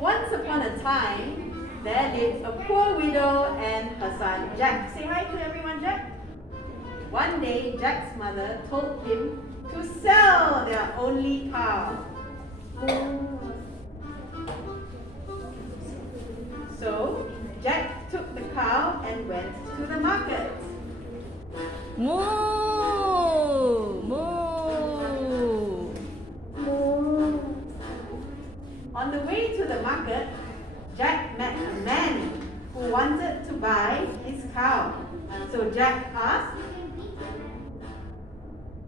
Once upon a time, there lived a poor widow and her son Jack. Say hi to everyone, Jack. One day, Jack's mother told him to sell their only cow. So, Jack took the cow and went to the market. Moo! Moo! Moo. On the way to the market, Jack met a man who wanted to buy his cow. So Jack asked,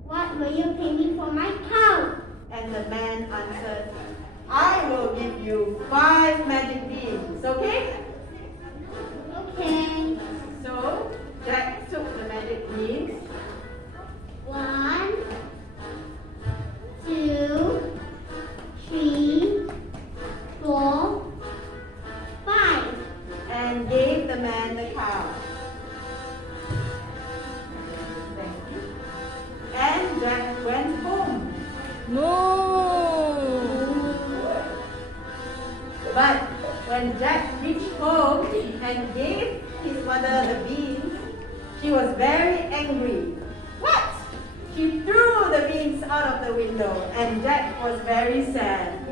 What will you pay me for my cow? and the man answered, I will give you 5 magic beans, okay? Okay. So Jack took the magic beans 1, 2, 3, 4, 5. and gave the man the cow. And Jack went home. Moo! But when Jack reached home and gave his mother the beans, she was very angry. What? She threw the beans out of the window and Jack was very sad.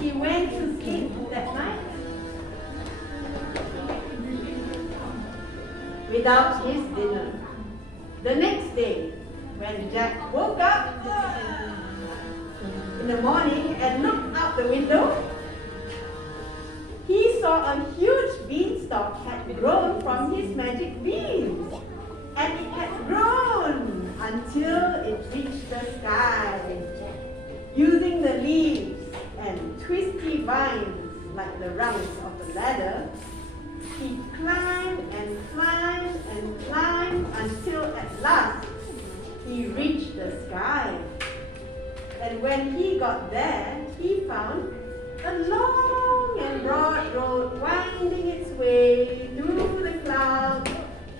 He went to sleep that night without his dinner. The next day, when Jack woke up in the morning and looked out the window, he saw a huge beanstalk had grown from his magic beans. And it had grown until it reached the sky. Using the leaves and twisty vines like the rungs of a ladder, he climbed and climbed and climbed until at last he reached the sky. And when he got there, he found a long and broad road winding its way through the clouds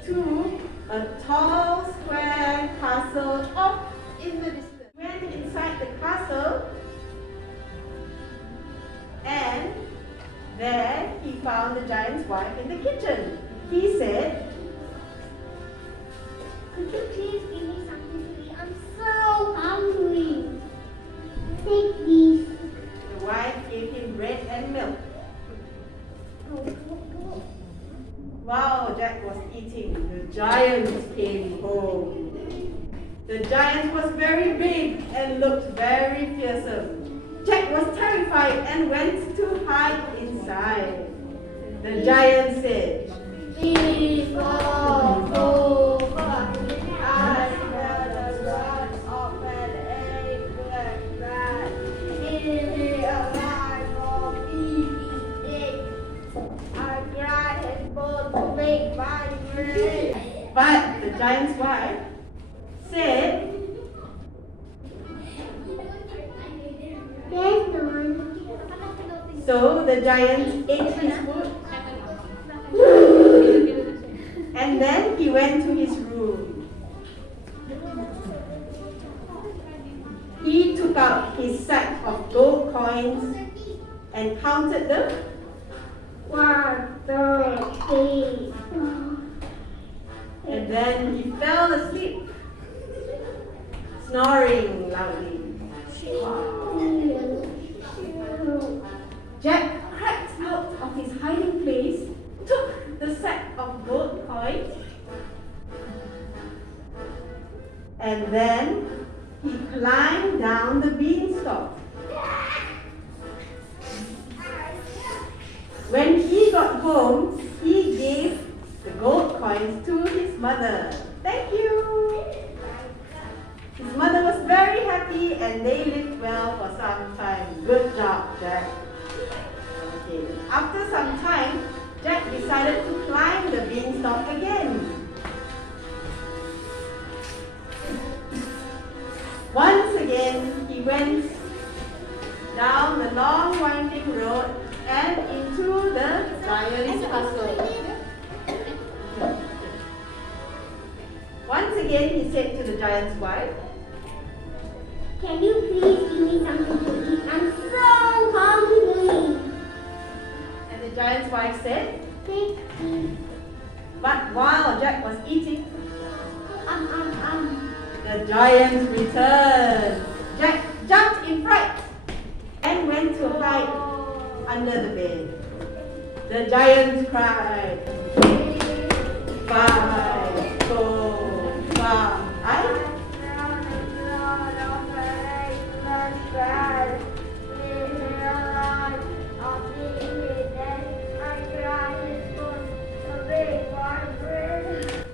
to a tall square castle off in the distance. He went inside the castle and there he found the giant's wife in the kitchen. He said, Could you please give me something to eat? I'm so hungry. Take these. the wife gave him bread and milk. While Jack was eating, the giant came home. The giant was very big and looked very fearsome. Jack was terrified and went to hide inside. The giant said, Please go over. I smell the blood of an egg rat. He alive for eating egg. I cried and born to make my grave. but the giant's wife said, There's none. so the giant ate his food and then he went to his room. He took out his sack of gold coins and counted them. 1, 2, 3. And then he fell asleep, snoring loudly. Jack crept out of his hiding place, took the sack of gold coins, and then he climbed down the beanstalk. When he got home, he gave the gold coins to his mother. Thank you! His mother was very happy and they lived well for some time. Good job, Jack. Okay. After some time, Jack decided to climb the beanstalk again. Once again, he went down the long winding road and into the giant's castle. Once again, he said to the giant's wife, Can you please give me something to eat? I'm so giant's wife said. Take these. But while Jack was eating, the giant returned. Jack jumped in fright and went to hide under the bed. The giant cried, 5, 4, 5.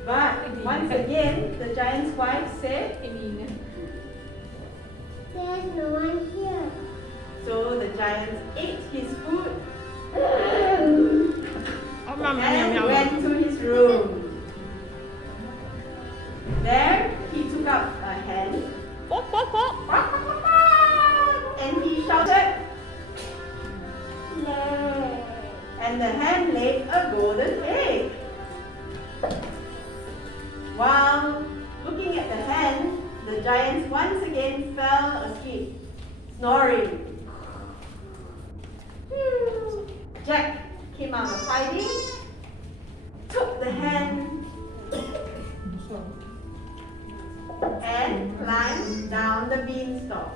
But once again, the giant's wife said, There's no one here. so the giant ate his food Om, and went to his room. There, he took up a hen and he shouted, and the hen laid a golden egg. While looking at the hen, the giant once again fell asleep, snoring. Jack came out of hiding, took the hen, and climbed down the beanstalk.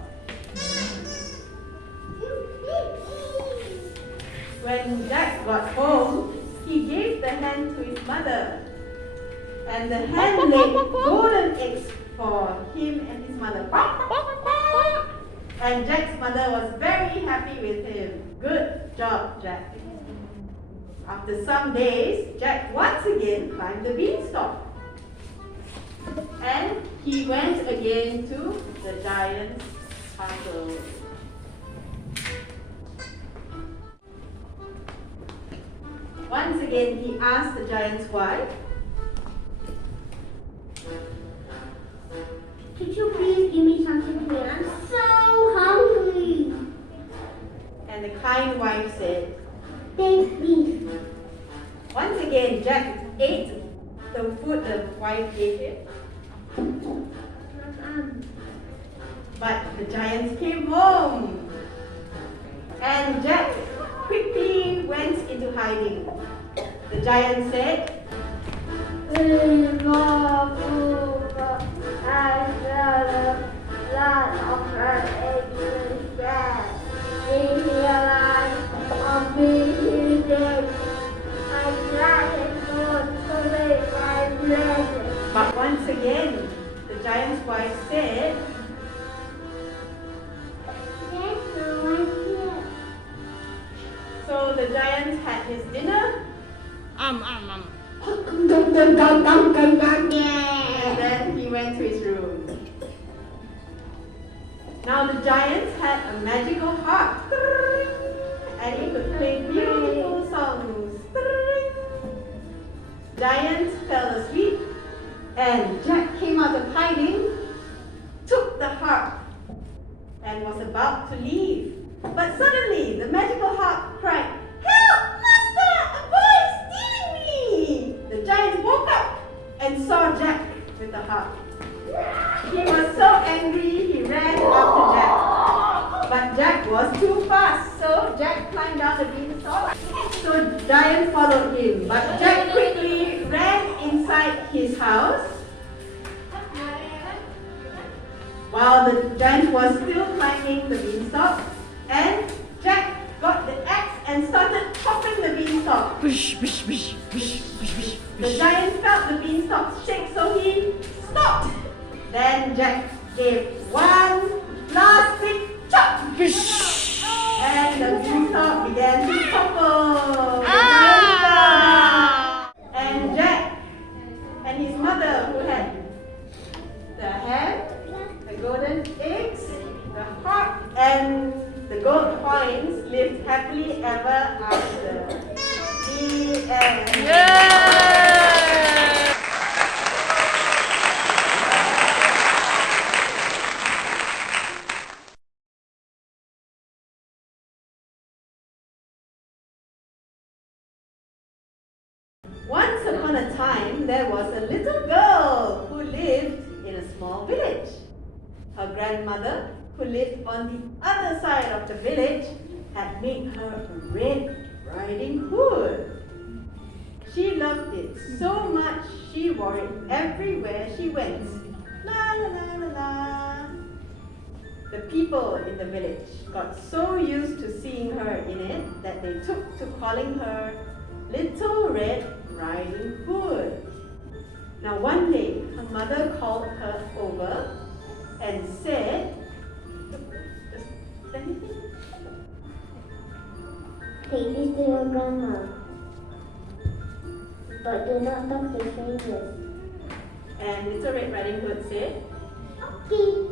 When Jack got home, he gave the hen to his mother. And the hen laid golden eggs for him and his mother. And Jack's mother was very happy with him. Good job, Jack. After some days, Jack once again climbed the beanstalk. And he went again to the giant's castle. Once again, he asked the giant's wife, Could you please give me something to eat? I'm so hungry. and the kind wife said, Take these. once again, Jack ate the food the wife gave him. But the giants came home. And Jack quickly went into hiding. The giant said, but once again, the giant's wife said, There's no one here. so the giant had his dinner, Om. and then he went to his room. Now the giant had a magical harp, and he could play beautiful songs. Giant fell asleep, and Jack came out of hiding, took the harp, and was about to leave. But suddenly the magical harp cried, "Help, master! A boy is stealing me!" The giant woke up and saw Jack with the harp. He was so angry he ran after Jack. But Jack was too fast, so Jack climbed down the beanstalk. So giant followed him, but Jack quickly ran inside his house. While the giant was still climbing the beanstalk, and Jack got the axe and started chopping the beanstalk. The giant felt the beanstalk shake, so he stopped. Then Jack gave one last big chop, and the beanstalk began to topple. The giant fell. And Jack and his mother, who had the hen, the golden eggs, the harp, and the gold coins, lived happily ever after. The end. Once upon a time, there was a little girl who lived in a small village. Her grandmother, who lived on the other side of the village, had made her a red Riding Hood. She loved it so much she wore it everywhere she went. La la la la la. The people in the village got so used to seeing her in it that they took to calling her Little Red Riding Hood. Now one day, her mother called her over and said, Take this to your grandma, but do not talk to strangers. And Little Red Riding Hood said, Okay.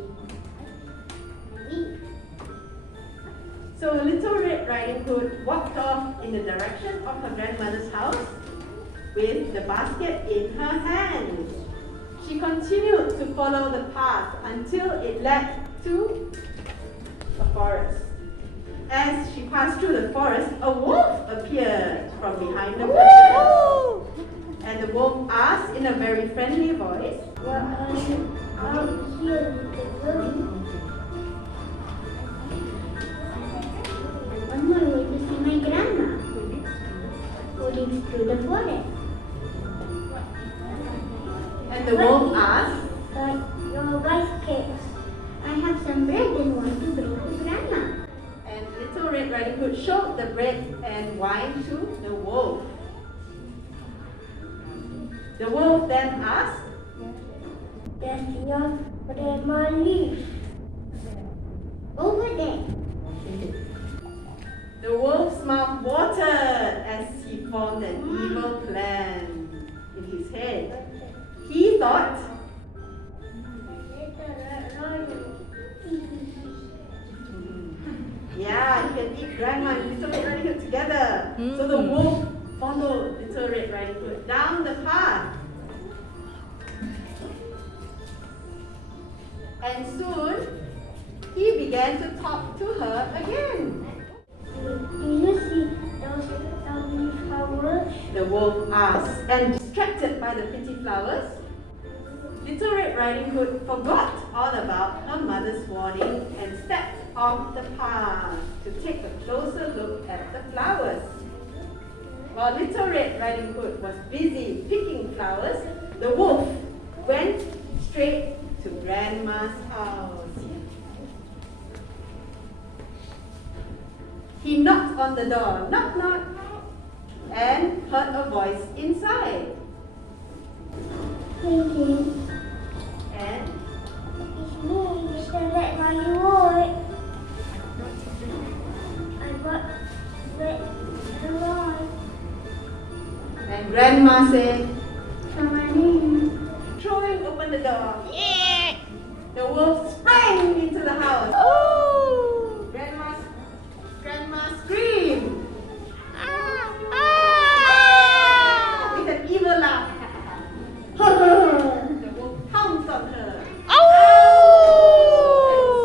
so Little Red Riding Hood walked off in the direction of her grandmother's house with the basket in her hand. She continued to follow the path until it led to a forest. As she passed through the forest, a wolf appeared from behind the bushes. And the wolf asked in a very friendly voice, Why are you out here with the girl? On my way to see my grandma, who lives through the forest. and the wolf asked, Your wife cares. I have some bread and want to bring to grandma. and Little Red Riding Hood showed the bread and wine to the wolf. The wolf then asked, Does your grandma live? Over there. The wolf's mouth watered as he formed an evil plan in his head. He thought, yeah, you can eat Grandma and Little Red Riding Hood together. So the wolf followed Little Red Riding Hood down the path. And soon, he began to talk to her again. Do you see those lovely flowers? The wolf asked, and distracted by the pretty flowers, Little Red Riding Hood forgot all about her mother's warning and stepped off the path to take a closer look at the flowers. While Little Red Riding Hood was busy picking flowers, the wolf went straight to Grandma's house. He knocked on the door, knock knock, and heard a voice inside. Thinking, And it's me, Mr. Red Riding Hood. I got red and white. and Grandma said, Someone in. throwing open the door. The wolf sprang into the house. Oh! Grandma screamed with an evil laugh. The wolf pounced on her and Oh!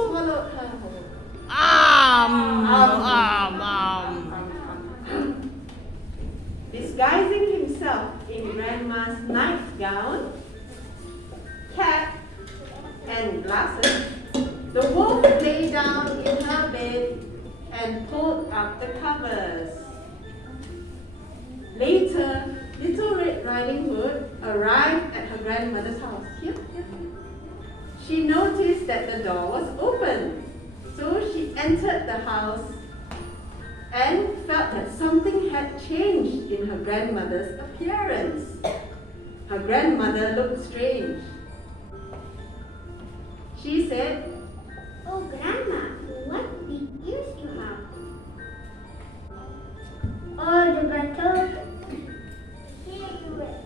swallowed her whole. Disguising himself in Grandma's nightgown, cap, and glasses, the wolf lay down in her bed and pulled up the covers. Later, Little Red Riding Hood arrived at her grandmother's house. Here. She noticed that the door was open, so she entered the house and felt that something had changed in her grandmother's appearance. Her grandmother looked strange. She said, Oh, Grandma, what big ears you have. Oh, the battle. Here you are.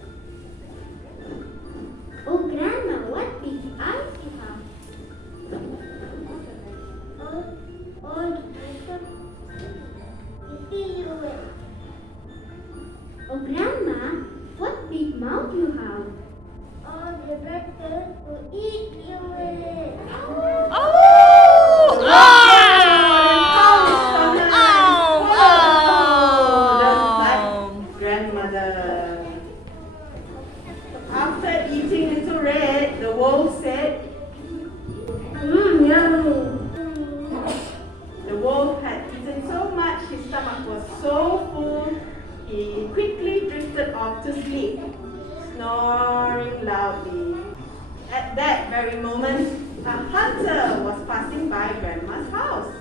Oh, Grandma, what big eyes you have. Oh, the battle. Here you are. Oh, Grandma, what big mouth you have. Oh, the battle will eat you with. Grandmother. After eating Little Red, the wolf said, Yummy. the wolf had eaten so much his stomach was so full snoring loudly. At that very moment, a hunter was passing by Grandma's house.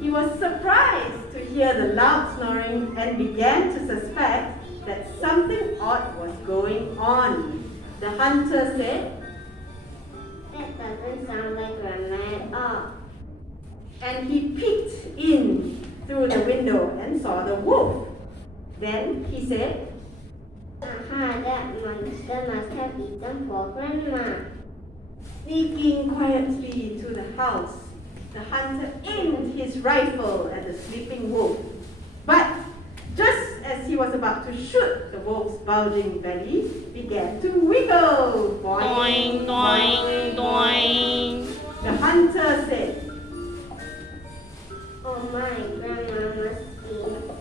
He was surprised to hear the loud snoring and began to suspect that something odd was going on. The hunter said, That doesn't sound like Grandma at all. and he peeked in through the window and saw the wolf. Then he said, Aha, that monster must have eaten poor Grandma. sneaking quietly into the house, the hunter aimed his rifle at the sleeping wolf. But just as he was about to shoot, the wolf's bulging belly began to wiggle. Doing, doing, doing. The hunter said, Oh my, Grandma must be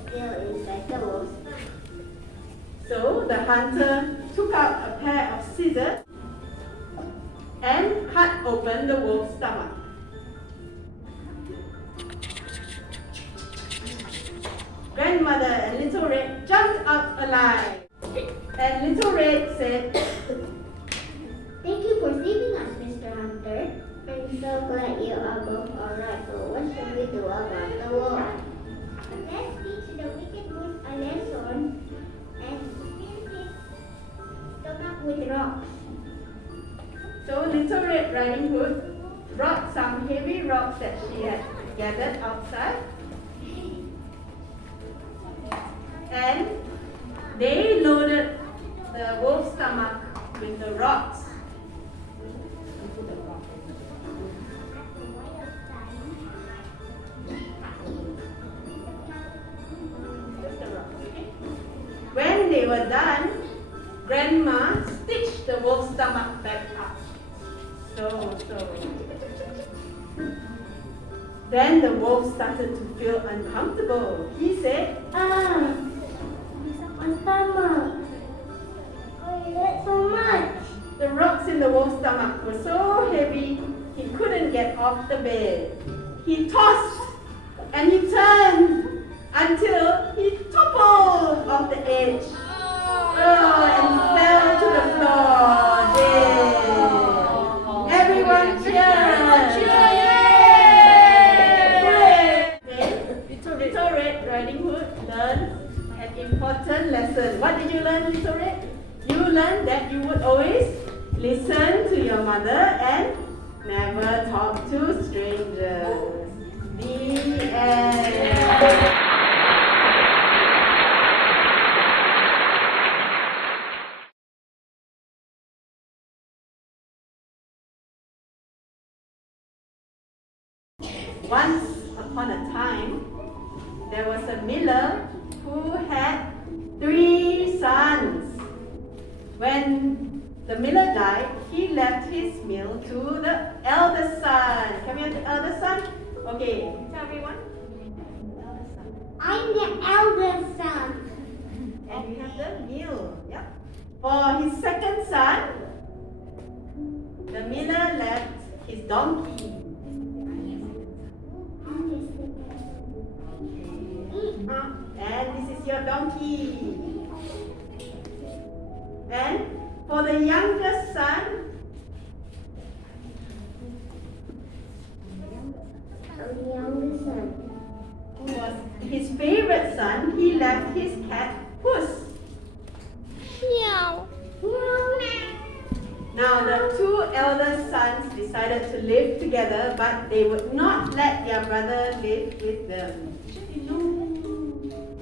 still inside the wolf's. so the hunter took out a pair of scissors and cut open the wolf's stomach. Grandmother and Little Red jumped out alive. And Little Red said, Thank you for saving us, Mr. Hunter. I'm so glad you are both alright, but what should we do about the wolf? Let's teach the wicked wolf a lesson and fill his stomach with rocks. so Little Red Riding Hood brought some heavy rocks that she had gathered outside. And they loaded the wolf's stomach with the rocks. Just the rocks, okay? When they were done, Grandma stitched the wolf's stomach back up. So. Then the wolf started to feel uncomfortable. He said, My stomach. I hurt so much. the rocks in the wolf's stomach were so heavy he couldn't get off the bed. He tossed and he turned until he toppled off the edge. And fell to the floor dead. Everyone cheered. Little Red Riding Hood learned an important lesson. What did you learn, Little Red? You learned that you would always listen to your mother and never talk to strangers. The end. Once upon a time, there was a miller who had 3 sons. When the miller died, he left his mill to the eldest son. Come here, the eldest son. Okay, tell everyone. Eldest son. I'm the eldest son. And you have the mill. Yep. For his second son, the miller left his donkey. And this is your donkey. And for the youngest son, I'm the youngest son. who was his favorite son, he left his cat Puss. Meow. Now the 2 eldest sons decided to live together, but they would not let their brother live with them.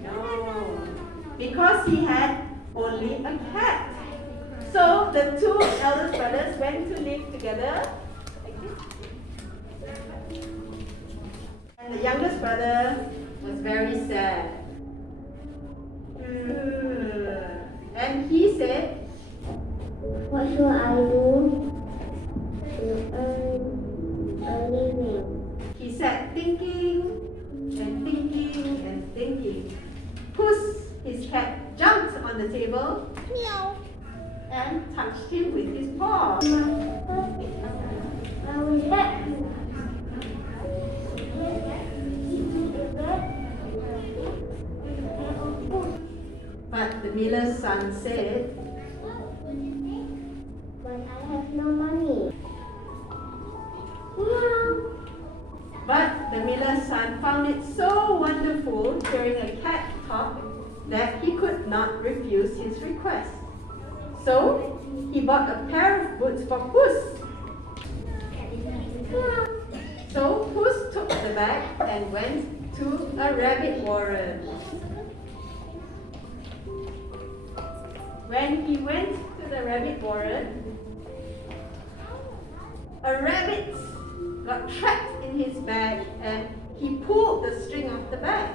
No, because he had only a cat. So the 2 eldest brothers went to live together like this. And the youngest brother was very sad. And he said, What should I do to earn a living? he sat thinking and thinking and thinking. Puss, his cat, jumped on the table Meow. and touched him with his paw. I will let you. But the miller's son said, request. So he bought a pair of boots for Puss. So Puss took the bag and went to a rabbit warren. When he went to the rabbit warren, a rabbit got trapped in his bag and he pulled the string of the bag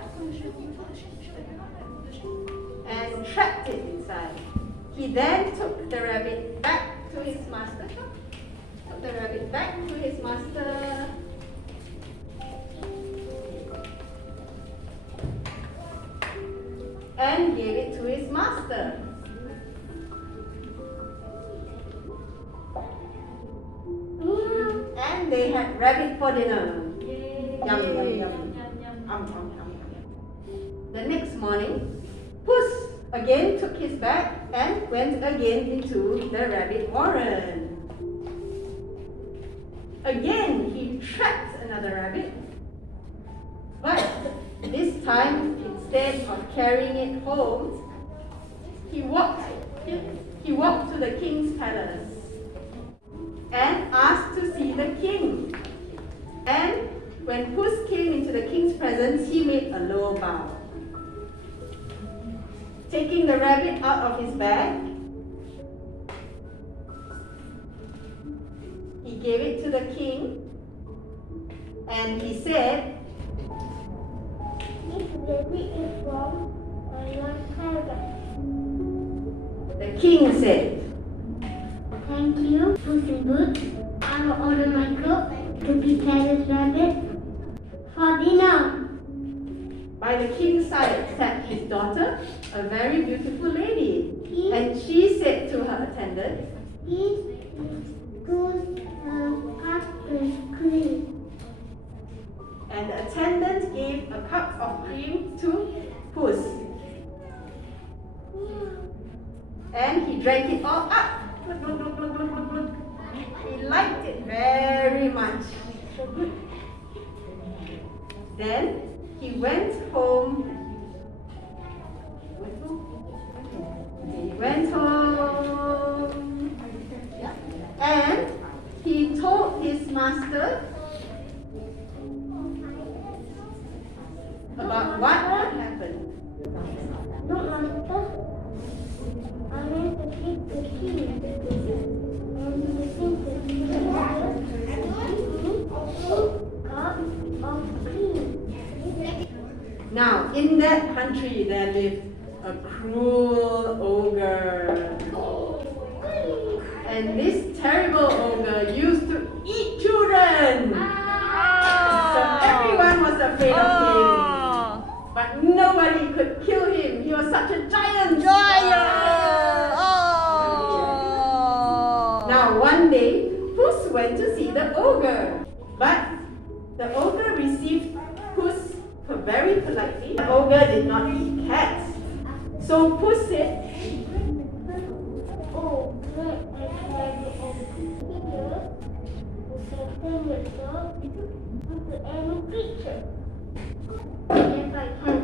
and trapped it inside. He then took the rabbit back to his master. Took the rabbit back to his master. And gave it to his master. And they had rabbit for dinner. Yum, yum, yum. The next morning, Puss again took his bag and went again into the rabbit warren. Again, he trapped another rabbit. But this time, instead of carrying it home, he walked to the king's palace and asked to see the king. And when Puss came into the king's presence, he made a low bow. Taking the rabbit out of his bag, he gave it to the king and he said, "This rabbit is from your paradise." the king said, "Thank you, Puss in Boots. I will order my cook to prepare this rabbit for dinner." By the king's side sat his daughter, a very beautiful lady, and she said to her attendant, "This is Puss cup and cream." and the attendant gave a cup of cream to Puss. And he drank it all up. He liked it very much. Then he went home. And he told his master about what had happened. "Look, master, I went to take the key, and the king said, "Give me a cup of cream." Now, in that country there lived a cruel ogre. And this terrible ogre used to eat children. So everyone was afraid of him. But nobody could kill him. He was such a giant. Now one day, Puss went to see the ogre. But the ogre received Puss very politely. The ogre did not eat cats. So Puss said, "Oh, great, I tried to open here. You can turn yourself into any creature." "Yes, I can."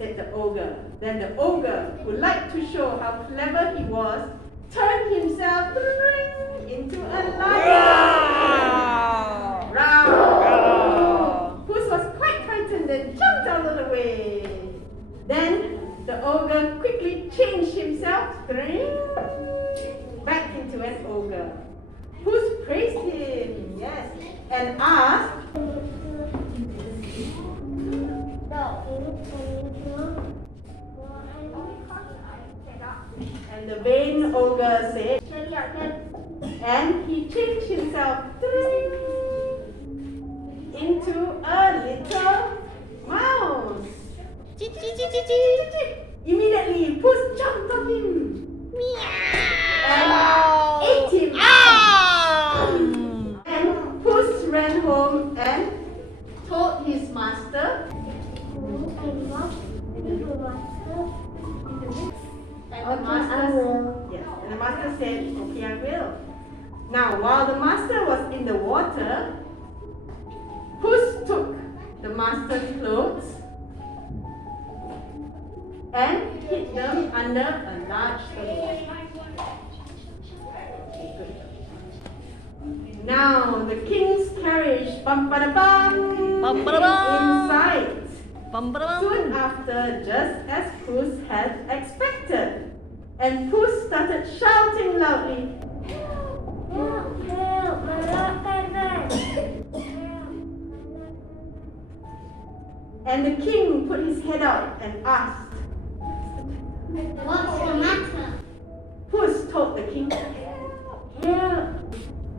said the ogre. Then the ogre, who liked to show how clever he was, turned himself into a lion. Row. Puss was quite frightened and jumped out of the way. Then the ogre quickly changed himself back into an ogre. Puss praised him, yes, and asked, and the vain ogre said, and he changed himself into a little mouse. Immediately, Puss jumped on him and ate him. And Puss ran home and told his master. And the master said, "Okay, I will." Now, while the master was in the water, Puss took the master's clothes and hid them under a large stone. Now the king's carriage, bum-ba-da-bum, Bum, came ba-da-bum. in sight. Bum-ba-da-bum. Soon after, just as Puss had expected. And Puss started shouting loudly, Help, help, my Lord Parvati. and the king put his head out and asked. What's the matter? Puss told the king, Help.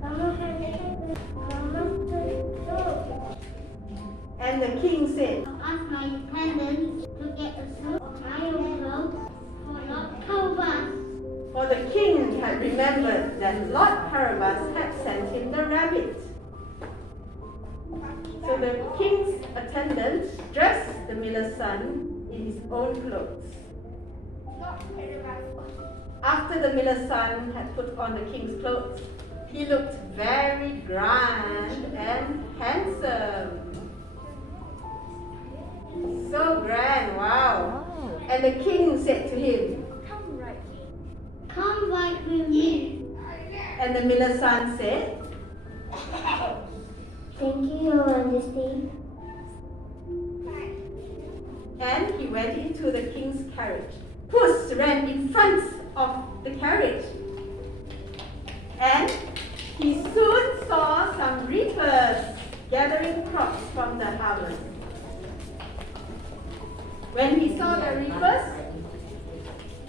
Someone has taken my master's sword. and the king said, Ask my attendants to get a suit of my own clothes for Lord Carabas. for the king had remembered that Lord Carabas had sent him the rabbit. So the king's attendants dressed the miller's son in his own clothes. After the miller's son had put on the king's clothes, he looked very grand and handsome. So grand, wow. And the king said to him, Come right with me. and the miller's son said, Thank you, Your Majesty. and he went into the king's carriage. Puss ran in front of the carriage, and he soon saw some reapers gathering crops from the harvest. When he saw the reapers,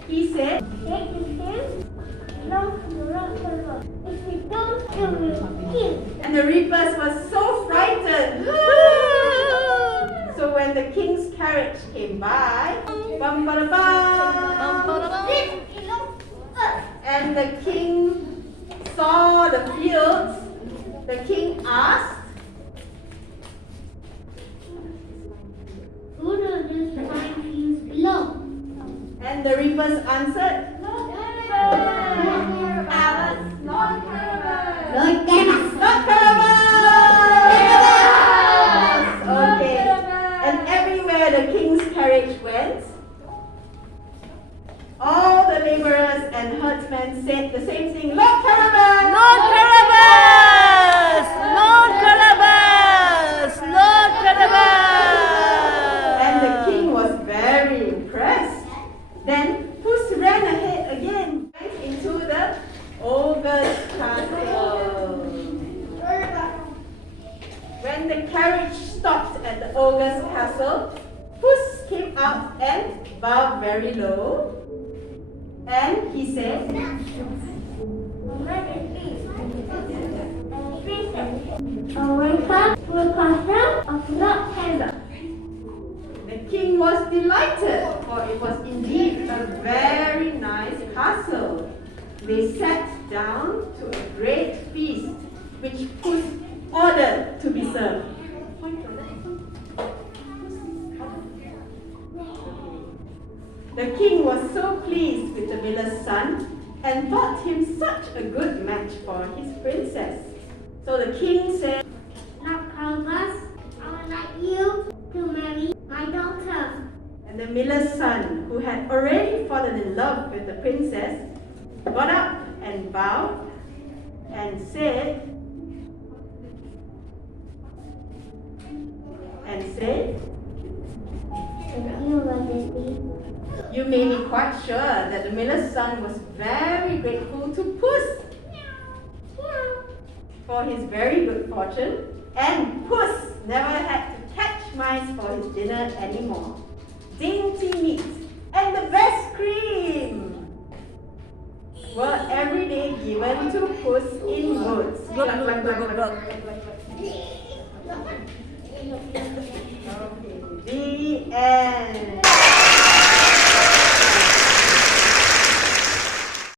he said, Take his hand, belongs to the Lord Carabas. If we don't, he will kill. and the reapers were so frightened. So when the king's carriage came by, bum, ba, da, bum, and the king saw the fields, the king asked, Who does this fine fields belong? and the reapers answered, Lord Carabas, Lord Carabas, Lord Carabas. Lord Carabas. Okay. And everywhere the king's carriage went, all the laborers and herdsmen said the same thing, Lord Carabas! Lord Carabas! Lord Carabas! Lord Carabas! And the king was very impressed. Then Puss ran ahead again, went into the ogre's castle. When the carriage stopped at the ogre's castle, Puss came out and bowed very low. And he said, Welcome to the castle of Lord Carabas. the king was delighted, for it was indeed a very nice castle. They sat down to a great feast, which Puss ordered to be served. The king was so pleased with the miller's son and thought him such a good match for his princess. So the king said, Lord Carabas, I would like you to marry my daughter. and the miller's son, who had already fallen in love with the princess, got up and bowed and said, Thank you, Majesty. You may be quite sure that the miller's son was very grateful to Puss for his very good fortune, and Puss never had to catch mice for his dinner anymore. Dainty meat and the best cream were every day given to Puss in goods. Okay, the end.